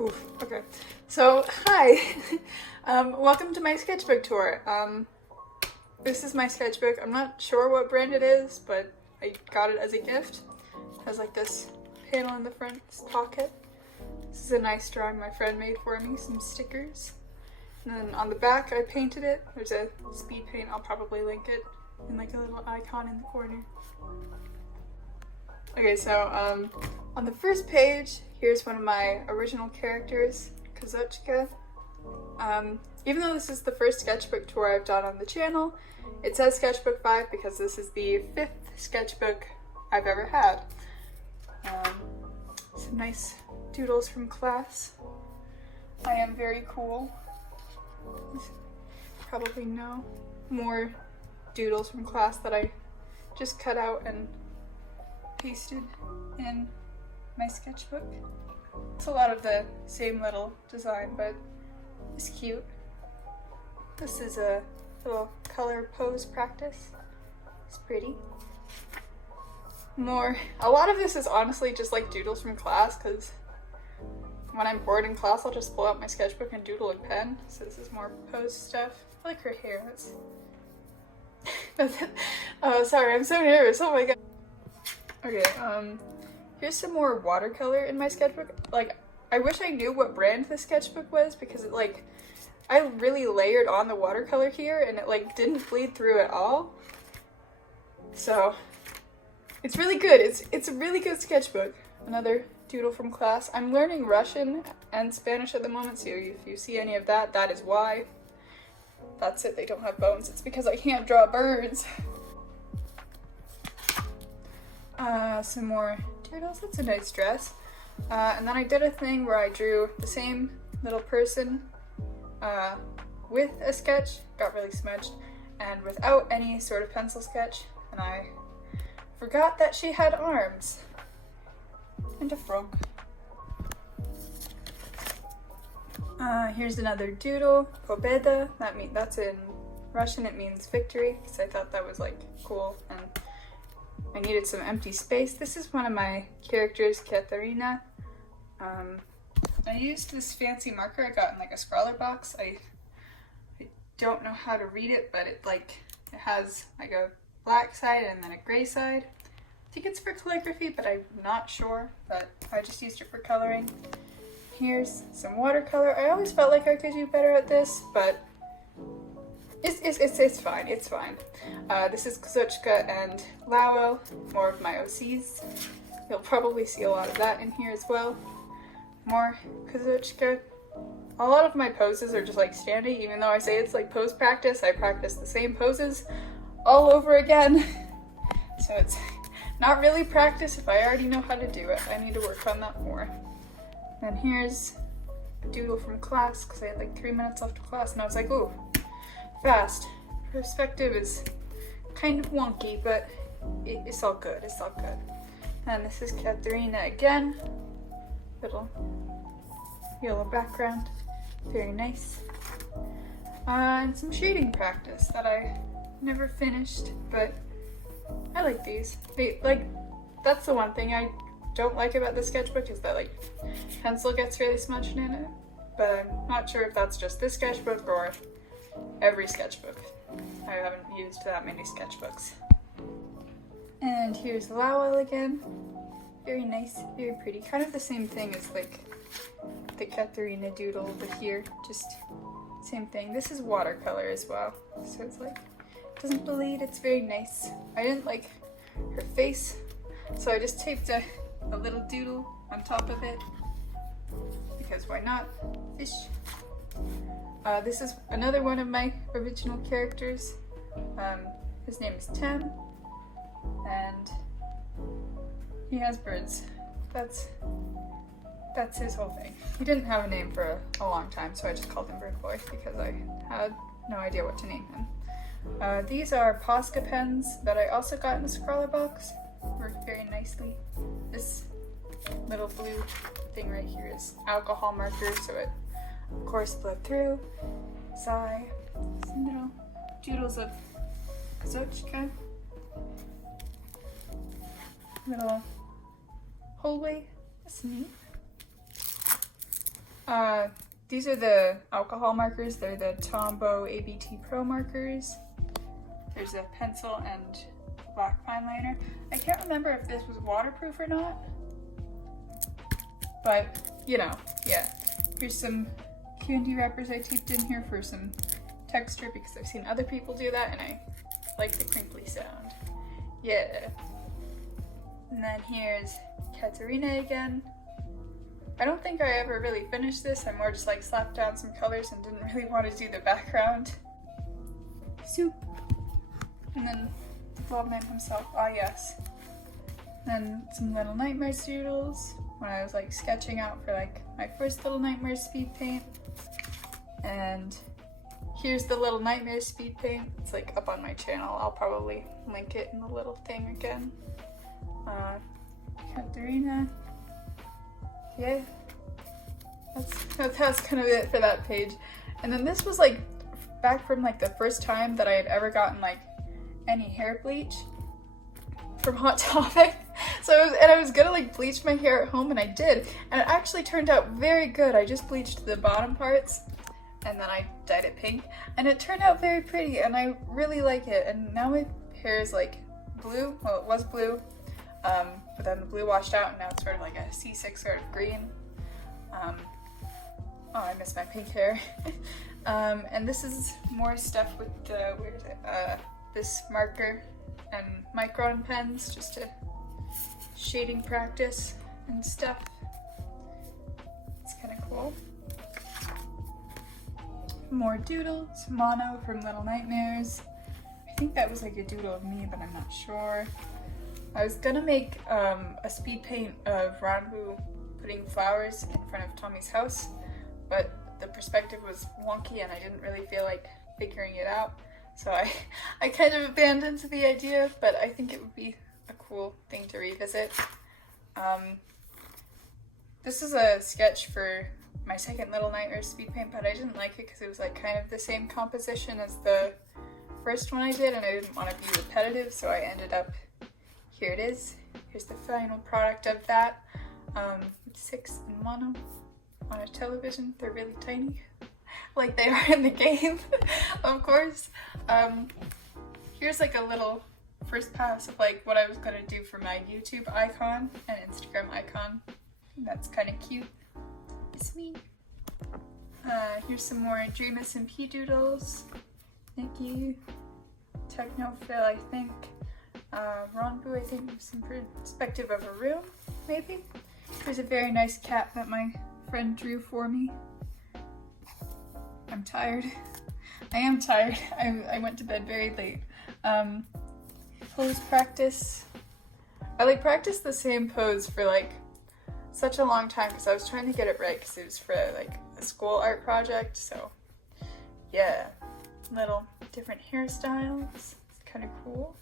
Oof, okay. So, hi. Welcome to my sketchbook tour. This is my sketchbook. I'm not sure what brand it is, but I got it as a gift. It has like this panel in the front pocket. This is a nice drawing my friend made for me, some stickers. And then on the back, I painted it. There's a speed paint. I'll probably link it in like a little icon in the corner. Okay, so on the first page, here's one of my original characters, Kazochka. Even though this is the first sketchbook tour I've done on the channel, it says Sketchbook 5 because this is the 5th sketchbook I've ever had. Some nice doodles from class. I am very cool. You probably know. More doodles from class that I just cut out and pasted in my sketchbook. It's a lot of the same little design, but it's cute. This is a little color pose practice. It's pretty. A lot of this is honestly just like doodles from class, because when I'm bored in class, I'll just pull out my sketchbook and doodle in pen. So this is more pose stuff. I like her hair. That's oh, sorry, I'm so nervous. Oh my god. Okay, here's some more watercolor in my sketchbook. Like, I wish I knew what brand this sketchbook was, because it, like, I really layered on the watercolor here and it like didn't bleed through at all. So it's really good. It's a really good sketchbook. Another doodle from class. I'm learning Russian and Spanish at the moment, so if you see any of that, that is why. That's it, they don't have bones. It's because I can't draw birds. Some more doodles. That's a nice dress. And then I did a thing where I drew the same little person with a sketch, got really smudged, and without any sort of pencil sketch, and I forgot that she had arms. And a frog. Here's another doodle, Pobeda. That's in Russian, it means victory, because I thought that was like cool, and I needed some empty space. This is one of my characters, Katerina. I used this fancy marker I got in like a scrawler box. I don't know how to read it, but it has like a black side and then a gray side. I think it's for calligraphy, but I'm not sure, but I just used it for coloring. Here's some watercolor. I always felt like I could do better at this, but it's fine, it's fine. This is Kazochka and Lowell, more of my OCs. You'll probably see a lot of that in here as well. More Kazochka. A lot of my poses are just like standing, even though I say it's like pose practice, I practice the same poses all over again. So it's not really practice if I already know how to do it. I need to work on that more. And here's a doodle from class, because I had like 3 minutes left of class, and I was like, ooh, fast. Perspective is kind of wonky, but it's all good, it's all good. And this is Katerina again. Little yellow background, very nice. And some shading practice that I never finished, but I like these. That's the one thing I don't like about the sketchbook, is that like pencil gets really smudged in it, but I'm not sure if that's just this sketchbook or every sketchbook. I haven't used that many sketchbooks. And here's Lowell again. Very nice, very pretty. Kind of the same thing as like the Katerina doodle over here, just same thing. This is watercolor as well, so it's like, doesn't bleed, it's very nice. I didn't like her face, so I just taped a little doodle on top of it, because why not? Fish. This is another one of my original characters. His name is Tam, and he has birds. That's his whole thing. He didn't have a name for a long time, so I just called him Bird Boy, because I had no idea what to name him. These are Posca pens that I also got in the scrawler box. Work very nicely. This little blue thing right here is alcohol marker, so it of course bled through. Sigh. Some little doodles of Kazochka. Little hallway. That's neat. These are the alcohol markers. They're the Tombow ABT Pro markers. There's a pencil and black fine liner. I can't remember if this was waterproof or not, but you know, yeah. Here's some candy wrappers I taped in here for some texture because I've seen other people do that and I like the crinkly sound. Yeah. And then here's Katerina again. I don't think I ever really finished this. I more just like slapped down some colors and didn't really want to do the background. Soup. And then the Blobman himself. Ah, yes. Then some Little Nightmares doodles when I was like sketching out for like my first Little Nightmares speed paint. And here's the Little Nightmares speed paint. It's like up on my channel. I'll probably link it in the little thing again. Katerina. Yeah, that's kind of it for that page. And then this was like back from like the first time that I had ever gotten like any hair bleach from Hot Topic. So I was gonna like bleach my hair at home, and I did, and it actually turned out very good. I just bleached the bottom parts and then I dyed it pink, and it turned out very pretty, and I really like it. And now my hair is like blue. Well, it was blue. But then the blue washed out and now it's sort of like a C6 sort of green. Oh, I miss my pink hair. And this is more stuff with the, where is it? This marker and micron pens, just to shading practice and stuff. It's kind of cool. More doodles, mono from Little Nightmares. I think that was like a doodle of me, but I'm not sure. I was gonna make a speed paint of Ranbu putting flowers in front of Tommy's house, but the perspective was wonky and I didn't really feel like figuring it out. So I kind of abandoned the idea, but I think it would be a cool thing to revisit. This is a sketch for my second Little Nightmares speed paint, but I didn't like it because it was like kind of the same composition as the first one I did, and I didn't want to be repetitive, so I ended up, here it is. Here's the final product of that. 6 in mono on a television. They're really tiny, like they are in the game, of course. Here's like a little first pass of like what I was gonna do for my YouTube icon and Instagram icon. That's kind of cute. It's me. Here's some more Dream SMP doodles. Nikki, Technophil, I think. Ranbu, I think, some perspective of a room, maybe. There's a very nice cat that my friend drew for me. I'm tired. I am tired. I went to bed very late. Pose practice. I like practiced the same pose for like such a long time because I was trying to get it right because it was for like a school art project. So yeah, little different hairstyles. It's kind of cool.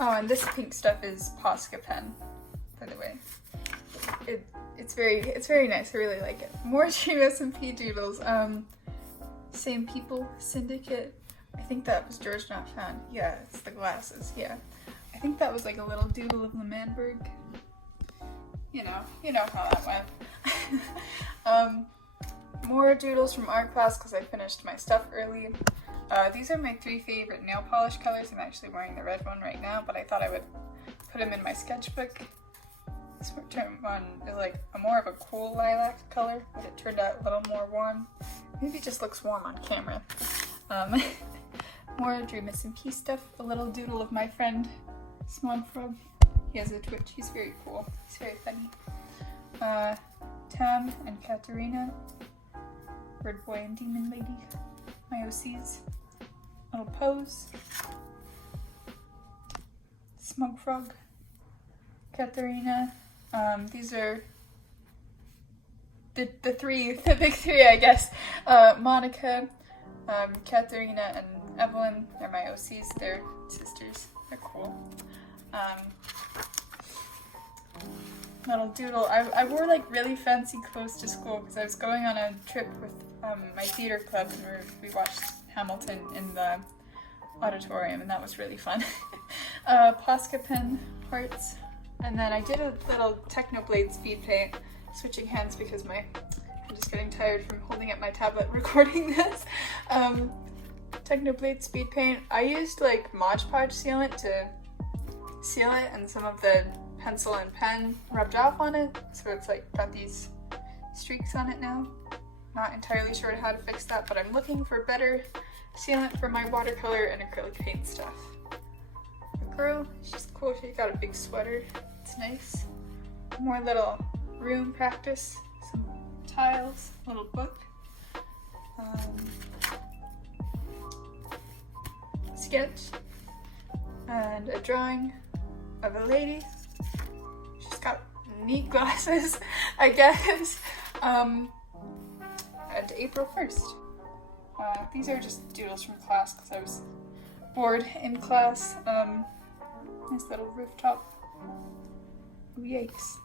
Oh, and this pink stuff is Posca pen, by the way. It's very nice. I really like it. More Dream SMP doodles. Same People Syndicate. I think that was George Not Found. Yeah, it's the glasses. Yeah, I think that was like a little doodle of Lemanberg. You know how that went. More doodles from art class because I finished my stuff early. These are my 3 favorite nail polish colors. I'm actually wearing the red one right now, but I thought I would put them in my sketchbook. This one is like more of a cool lilac color, but it turned out a little more warm. Maybe it just looks warm on camera. More Dream SMP stuff. A little doodle of my friend Smog Frog. He has a Twitch. He's very cool. He's very funny. Tam and Katerina. Bird Boy and Demon Lady. My OCs. Little pose. Smug Frog. Katerina. These are the big three, I guess. Monica, Katerina, and Evelyn. They're my OCs. They're sisters. They're cool. Little doodle. I wore like really fancy clothes to school because I was going on a trip with my theater club, and we watched Hamilton in the auditorium, and that was really fun. Posca pen hearts. And then I did a little Technoblade speed paint switching hands because I'm just getting tired from holding up my tablet recording this. Technoblade speed paint. I used like Mod Podge sealant to seal it, and some of the pencil and pen rubbed off on it, so it's like got these streaks on it now. Not entirely sure how to fix that, but I'm looking for better sealant for my watercolor and acrylic paint stuff. The girl, she's cool. She got a big sweater. It's nice. More little room practice. Some tiles. A little book. Sketch. And a drawing of a lady. She's got neat glasses, I guess. And April 1st. These are just doodles from class because I was bored in class. Nice little rooftop. Ooh, yikes.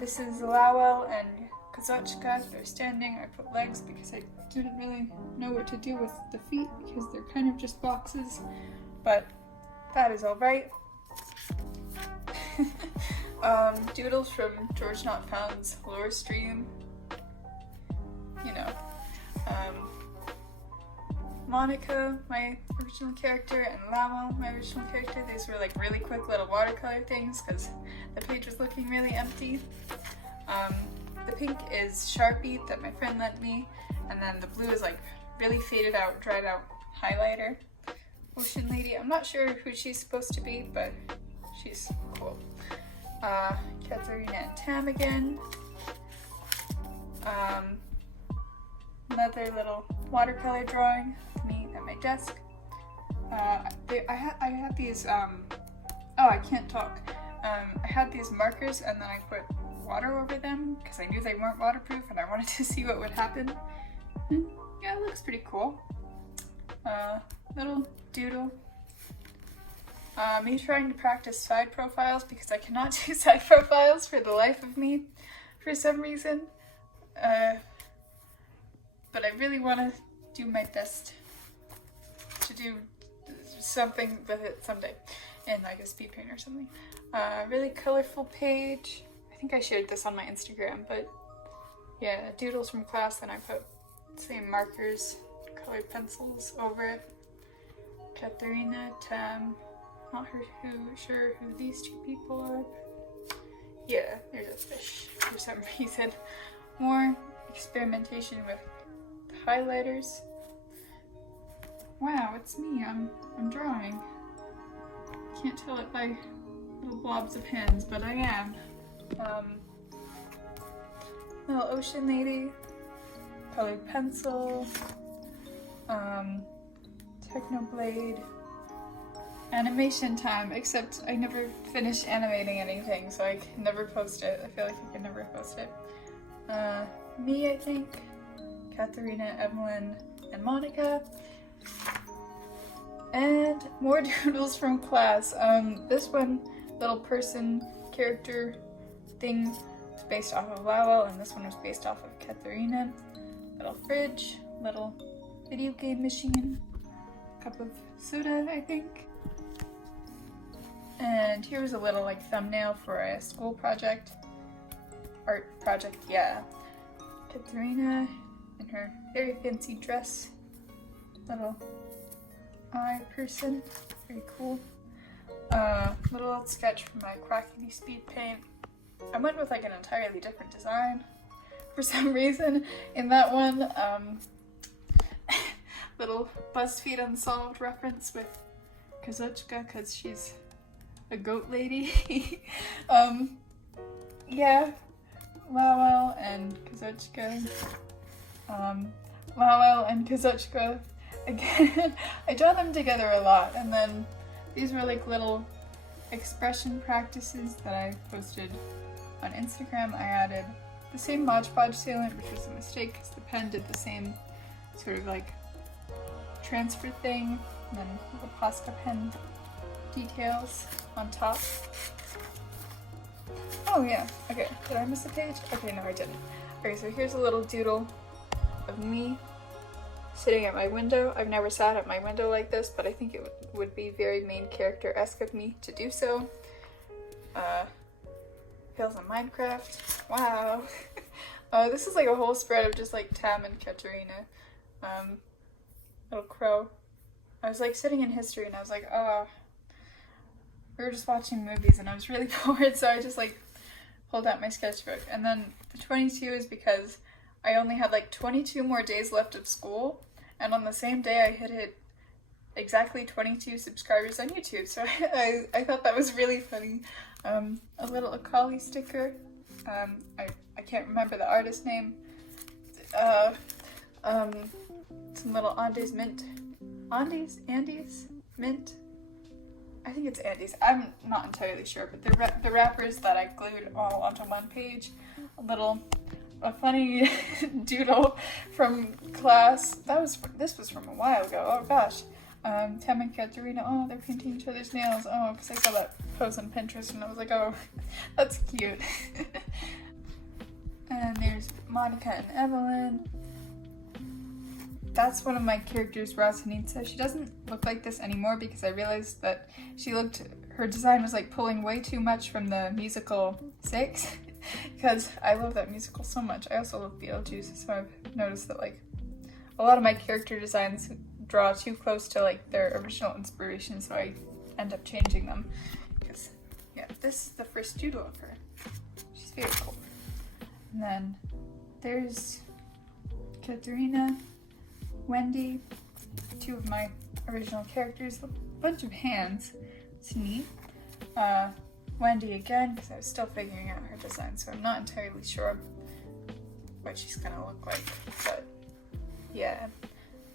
This is Lowell and Kazochka. They're standing. I put legs because I didn't really know what to do with the feet because they're kind of just boxes, but that is alright. Doodles from George Not Found's Lore Stream. You know. Monica, my original character, and Lowell, my original character. These were like really quick little watercolor things because the page was looking really empty. The pink is Sharpie that my friend lent me, and then the blue is like really faded out, dried out highlighter. Ocean Lady, I'm not sure who she's supposed to be, but she's cool. Katharina and Tam again. Another little watercolor drawing of me at my desk. I had these, oh, I can't talk. I had these markers and then I put water over them because I knew they weren't waterproof and I wanted to see what would happen. Yeah, it looks pretty cool. Little doodle. Me trying to practice side profiles because I cannot do side profiles for the life of me for some reason. But I really want to do my best to do something with it someday in like a speed paint or something. Really colorful page. I think I shared this on my Instagram, but yeah, doodles from class, and I put same markers, colored pencils over it. Katharina, Tam, not sure who these two people are. Yeah, there's a fish for some reason. More experimentation with highlighters. Wow, it's me. I'm drawing. Can't tell it by little blobs of hands, but I am. Little Ocean Lady, colored pencil, Technoblade, animation time, except I never finish animating anything, so I can never post it. I feel like I can never post it. Me, I think, Katharina, Evelyn, and Monica. And more doodles from class. This one, little person, character thing, was based off of Lowell, and this one was based off of Katharina. Little fridge, little video game machine, cup of soda, I think. And here's a little like thumbnail for a school project. Art project, yeah. Katharina in her very fancy dress. Little eye person, very cool. Little sketch from my Quackity speed paint. I went with like an entirely different design for some reason in that one. Little BuzzFeed Unsolved reference with Kazochka because she's a goat lady. Yeah, Lowell and Kazochka. Lowell and Kazochka again. I draw them together a lot, and then these were like little expression practices that I posted on Instagram. I added the same Mod Podge sealant, which was a mistake because the pen did the same sort of like transfer thing, and then little Posca pen details on top. Oh yeah, okay, did I miss a page? Okay, no I didn't. Okay, so here's a little doodle of me sitting at my window. I've never sat at my window like this, but I think it would be very main character-esque of me to do so. Fails in Minecraft. Wow. This is like a whole spread of just like Tam and Katerina. Little crow. I was like sitting in history and I was like, oh, we were just watching movies and I was really bored, so I just like pulled out my sketchbook. And then the 22 is because I only had like 22 more days left of school, and on the same day I hit exactly 22 subscribers on YouTube, so I thought that was really funny. A little Kaale sticker. I can't remember the artist name. Some little Andes mint. Andes mint? I think it's Andes. I'm not entirely sure, but the wrappers that I glued all onto one page. A funny doodle from class. This was from a while ago. Oh gosh. Tam and Katerina, oh, they're painting each other's nails. Oh, because I saw that post on Pinterest and I was like, oh, that's cute. And there's Monica and Evelyn. That's one of my characters, Rasanitsa. She doesn't look like this anymore because I realized that her design was like pulling way too much from the musical 6 because I love that musical so much. I also love Beetlejuice, so I've noticed that like a lot of my character designs draw too close to like their original inspiration, so I end up changing them. Because yeah, this is the first doodle of her. She's very cool. And then there's Katerina, Wendy, two of my original characters, a bunch of hands. It's neat. Wendy again, because I was still figuring out her design, so I'm not entirely sure what she's gonna look like. But yeah,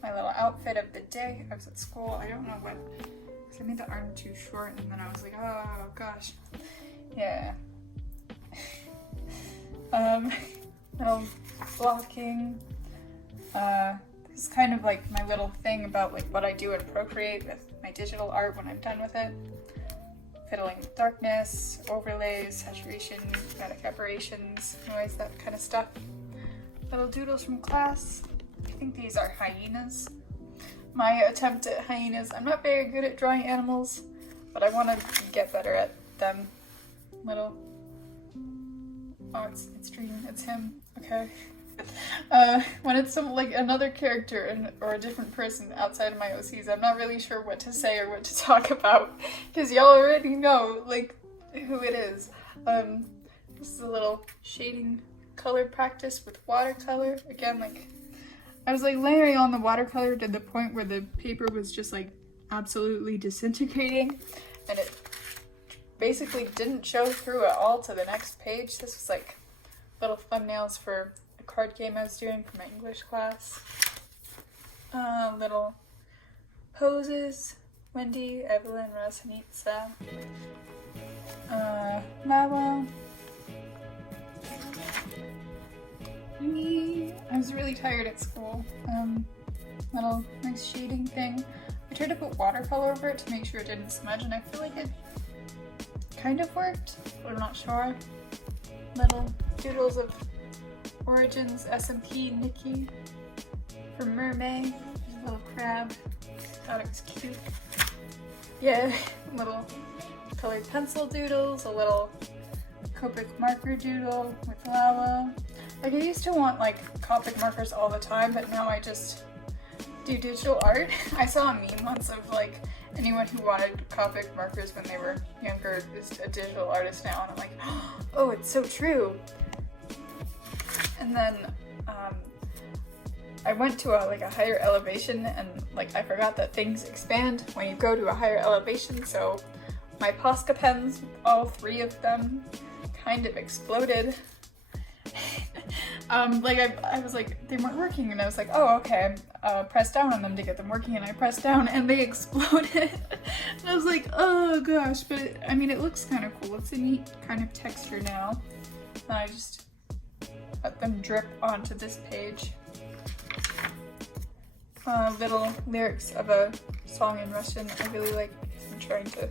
my little outfit of the day. I was at school. I don't know what, because I made the arm too short, and then I was like, oh gosh, yeah. Little blocking. This is kind of like my little thing about like what I do in Procreate with my digital art when I'm done with it. Fiddling with darkness, overlays, saturation, chromatic aberrations, noise, that kind of stuff. Little doodles from class. I think these are hyenas. My attempt at hyenas. I'm not very good at drawing animals, but I want to get better at them. Little. Oh, it's Dream. It's him. Okay. When it's like another character or a different person outside of my OCs, I'm not really sure what to say or what to talk about because y'all already know like who it is. This is a little shading color practice with watercolor. Again, like I was like layering on the watercolor to the point where the paper was just like absolutely disintegrating, and it basically didn't show through at all to the next page. This was like little thumbnails for a card game I was doing for my English class. Little poses. Wendy, Evelyn, Rasanitsa. Lalo. Me. I was really tired at school. Little nice shading thing. I tried to put watercolor over it to make sure it didn't smudge, and I feel like it kind of worked, but I'm not sure. Little doodles of Origins, SMP, Nikki, from Mermaid. There's a little crab. Thought it was cute. Yeah, little colored pencil doodles, a little Copic marker doodle with Lalo. Like I used to want like Copic markers all the time, but now I just do digital art. I saw a meme once of like anyone who wanted Copic markers when they were younger is a digital artist now, and I'm like, oh, it's so true. And then I went to a higher elevation, and like I forgot that things expand when you go to a higher elevation, so my Posca pens, all 3 of them, kind of exploded. I was like, they weren't working, and I was like, oh, okay, press down on them to get them working, and I pressed down and they exploded. And I was like, oh gosh, but I mean, it looks kind of cool. It's a neat kind of texture now. And I just let them drip onto this page. Little lyrics of a song in Russian I really like because I'm trying to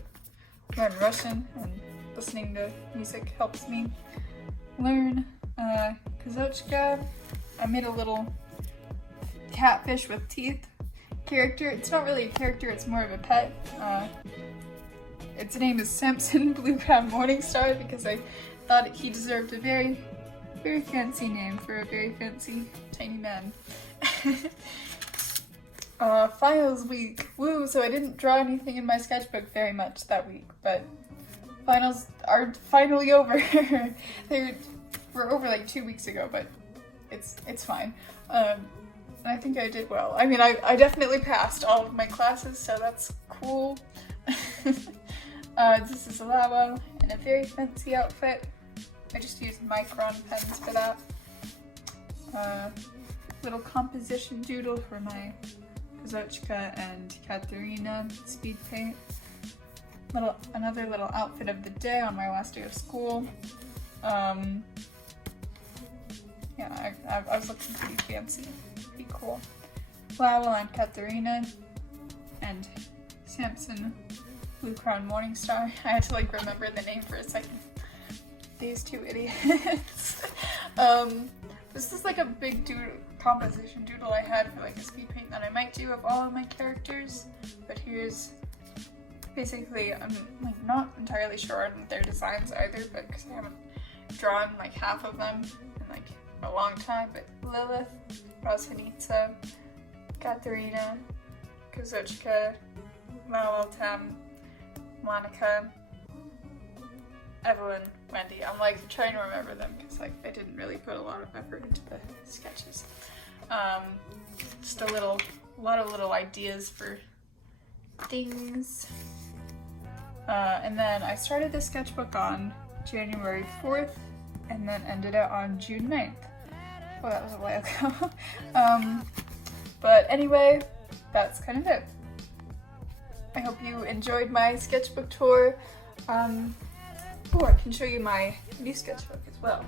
learn Russian, and listening to music helps me learn. Kazochka. I made a little catfish with teeth character. It's not really a character, it's more of a pet. Its name is Samson Blue Crab Morningstar because I thought he deserved a very, very fancy name for a very fancy tiny man. Finals week. Woo! So I didn't draw anything in my sketchbook very much that week, but finals are finally over. They were over like 2 weeks ago, but it's fine. And I think I did well. I mean, I definitely passed all of my classes, so that's cool. This is Lawo in a very fancy outfit. I just used micron pens for that. Little composition doodle for my Kazochka and Katerina speed paint. Another little outfit of the day on my last day of school. Yeah, I was looking pretty fancy, pretty cool. Lawo and Katerina and Samson Blue Crown Morningstar. I had to like remember the name for a second. These two idiots. This is like a big composition doodle I had for like a speed paint that I might do of all of my characters. But here's basically, I'm like not entirely sure on their designs either, but because I haven't drawn like half of them in like a long time. But Lilith, Rosanitsa, Katerina, Kazochka, Lawo, Tam, Monica, Evelyn, Wendy. I'm like trying to remember them because like I didn't really put a lot of effort into the sketches. Just a lot of little ideas for things. And then I started the sketchbook on January 4th and then ended it on June 9th. Well, that was a while ago. But anyway, that's kind of it. I hope you enjoyed my sketchbook tour. Oh, I can show you my new sketchbook as well.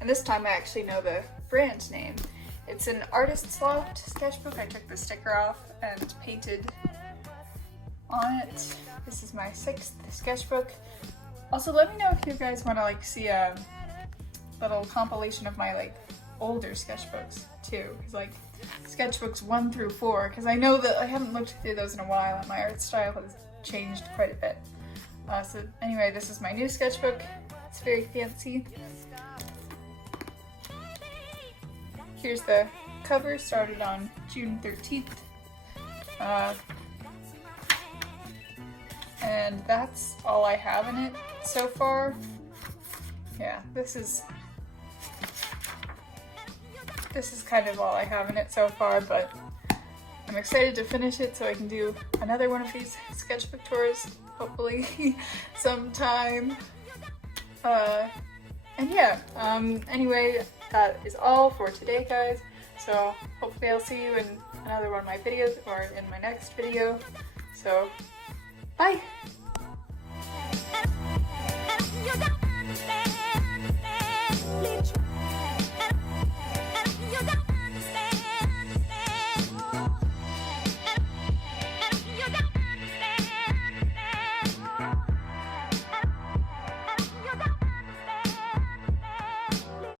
And this time I actually know the brand name. It's an Artist's Loft sketchbook. I took the sticker off and painted on it. This is my 6th sketchbook. Also, let me know if you guys want to like see a little compilation of my like older sketchbooks too, because like sketchbooks 1 through 4, because I know that I haven't looked through those in a while and my art style has changed quite a bit. So anyway, this is my new sketchbook. It's very fancy. Here's the cover, started on June 13th. And that's all I have in it so far. Yeah, this is kind of all I have in it so far, but I'm excited to finish it so I can do another one of these sketchbook tours, hopefully sometime. And yeah, anyway, that is all for today, guys. So hopefully I'll see you in another one of my videos or in my next video. So, bye!